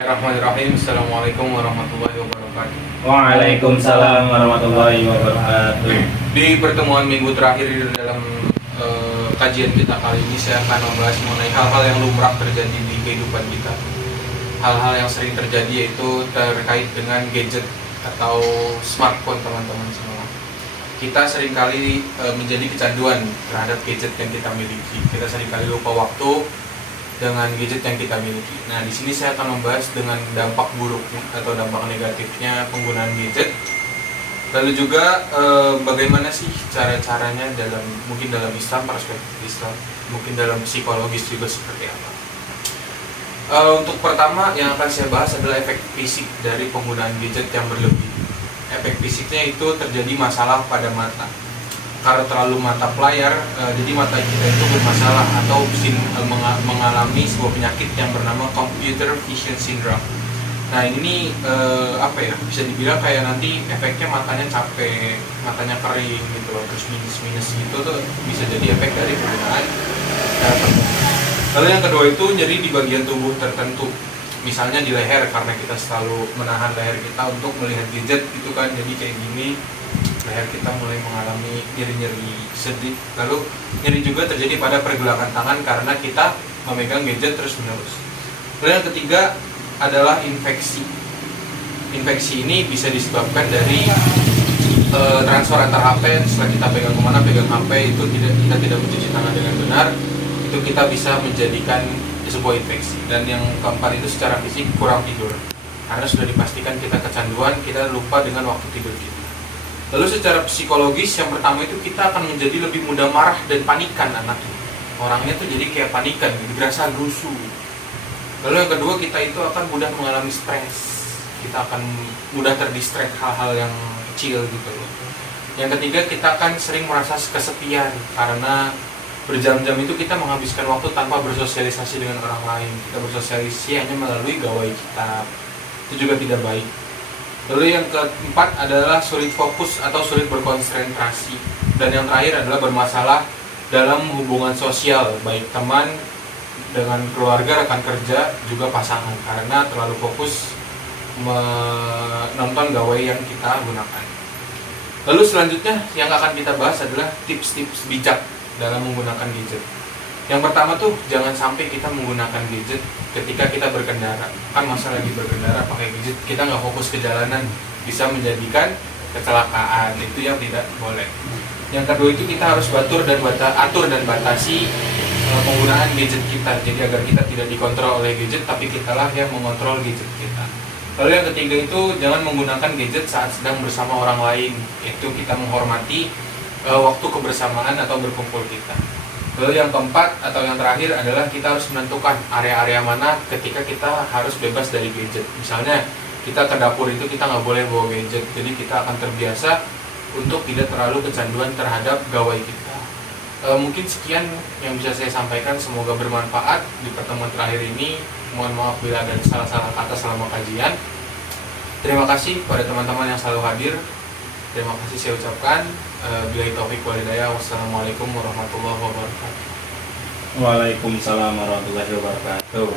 Bismillahirrahmanirrahim. Assalamualaikum warahmatullahi wabarakatuh. Waalaikumsalam warahmatullahi wabarakatuh. Di pertemuan minggu terakhir dalam kajian kita kali ini, saya akan membahas mengenai hal-hal yang lumrah terjadi di kehidupan kita. Hal-hal yang sering terjadi yaitu terkait dengan gadget atau smartphone, teman-teman semua. Kita seringkali menjadi kecanduan terhadap gadget yang kita miliki. Kita seringkali lupa waktu dengan gadget yang kita miliki. Nah, di sini saya akan membahas dengan dampak buruk atau dampak negatifnya penggunaan gadget. Lalu juga bagaimana sih cara-caranya mungkin dalam Islam, perspektif Islam, mungkin dalam psikologis juga seperti apa. Untuk pertama yang akan saya bahas adalah efek fisik dari penggunaan gadget yang berlebih. Efek fisiknya itu terjadi masalah pada mata. Karena terlalu matap layar, jadi mata kita itu bermasalah atau mengalami sebuah penyakit yang bernama computer vision syndrome. Nah, ini bisa dibilang kayak nanti efeknya matanya capek, matanya kering gitu loh, terus minus gitu tuh bisa jadi efek dari penggunaan. Lalu yang kedua itu nyeri di bagian tubuh tertentu, misalnya di leher karena kita selalu menahan leher kita untuk melihat gadget gitu kan, jadi kayak gini leher kita mulai mengalami nyeri-nyeri sedih. Lalu nyeri juga terjadi pada pergelangan tangan karena kita memegang gadget terus-menerus. Lalu yang ketiga adalah infeksi. Infeksi ini bisa disebabkan dari transfer antar HP. Setelah kita pegang HP itu kita tidak mencuci tangan dengan benar, itu kita bisa menjadikan sebuah infeksi. Dan yang keempat itu secara fisik kurang tidur, karena sudah dipastikan kita kecanduan, kita lupa dengan waktu tidur kita. Lalu secara psikologis, yang pertama itu kita akan menjadi lebih mudah marah dan panikan anaknya. Orangnya tuh jadi kayak panikan, gerasa rusuh. Lalu yang kedua, kita itu akan mudah mengalami stres. Kita akan mudah terdistract hal-hal yang kecil gitu loh. Yang ketiga, kita akan sering merasa kesepian karena berjam-jam itu kita menghabiskan waktu tanpa bersosialisasi dengan orang lain. Kita bersosialisasi hanya melalui gawai kita. Itu juga tidak baik. Lalu yang keempat adalah sulit fokus atau sulit berkonsentrasi. Dan yang terakhir adalah bermasalah dalam hubungan sosial, baik teman, dengan keluarga, rekan kerja, juga pasangan, karena terlalu fokus menonton gawai yang kita gunakan. Lalu selanjutnya yang akan kita bahas adalah tips-tips bijak dalam menggunakan gadget. Yang pertama tuh, jangan sampai kita menggunakan gadget ketika kita berkendara. Kan masa lagi berkendara pakai gadget, kita nggak fokus ke jalanan, bisa menjadikan kecelakaan. Itu yang tidak boleh. Yang kedua itu kita harus atur dan batasi penggunaan gadget kita. Jadi agar kita tidak dikontrol oleh gadget, tapi kitalah yang mengontrol gadget kita. Lalu yang ketiga itu, jangan menggunakan gadget saat sedang bersama orang lain. Itu kita menghormati waktu kebersamaan atau berkumpul kita. Lalu yang keempat atau yang terakhir adalah kita harus menentukan area-area mana ketika kita harus bebas dari gadget. Misalnya kita ke dapur itu kita nggak boleh bawa gadget, jadi kita akan terbiasa untuk tidak terlalu kecanduan terhadap gawai kita. Mungkin sekian yang bisa saya sampaikan, semoga bermanfaat di pertemuan terakhir ini. Mohon maaf bila ada salah-salah kata selama kajian. Terima kasih pada teman-teman yang selalu hadir. Terima kasih saya ucapkan. Billahi taufik wal hidayah. Wassalamualaikum warahmatullahi wabarakatuh. Waalaikumsalam warahmatullahi wabarakatuh.